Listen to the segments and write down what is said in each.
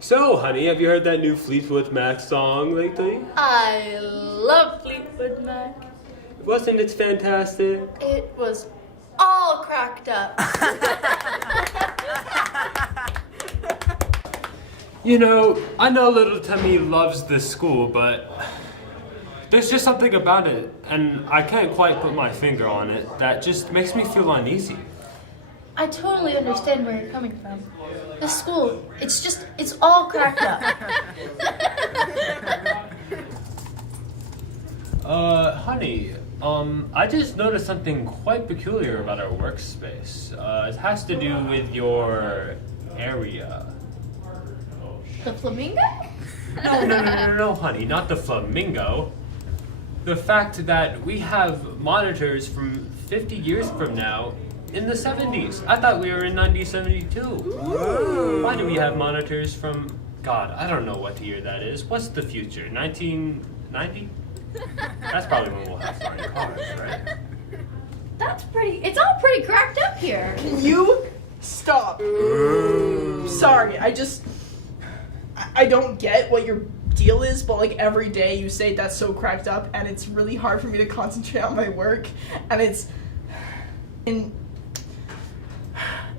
So, honey, have you heard that new Fleetwood Mac song lately? I love Fleetwood Mac. Wasn't it fantastic? It was all cracked up. You know, I know little Timmy loves this school, but there's just something about it, and I can't quite put my finger on it, that just makes me feel uneasy. I totally understand where you're coming from. The school, it's all cracked up. Honey, I just noticed something quite peculiar about our workspace. It has to do with your area. The flamingo? No, honey, not the flamingo. The fact that we have monitors from 50 years from now in the 70s. I thought we were in 1972. Ooh. Why do we have monitors from, God, I don't know what year that is. What's the future, 1990? That's probably when we'll have flying cars, right? It's all pretty cracked up here. You stop. Sorry, I don't get what your deal is, but like every day you say that's so cracked up, and it's really hard for me to concentrate on my work, and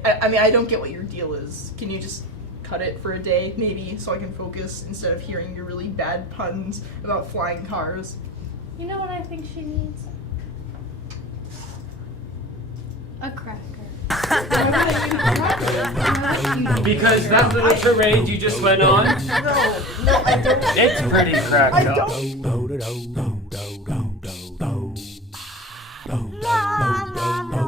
I don't get what your deal is. Can you just cut it for a day, maybe, so I can focus instead of hearing your really bad puns about flying cars? You know what I think she needs? A cracker. Because that little charade you just went on, No, I don't. it's pretty cracked I up. don't.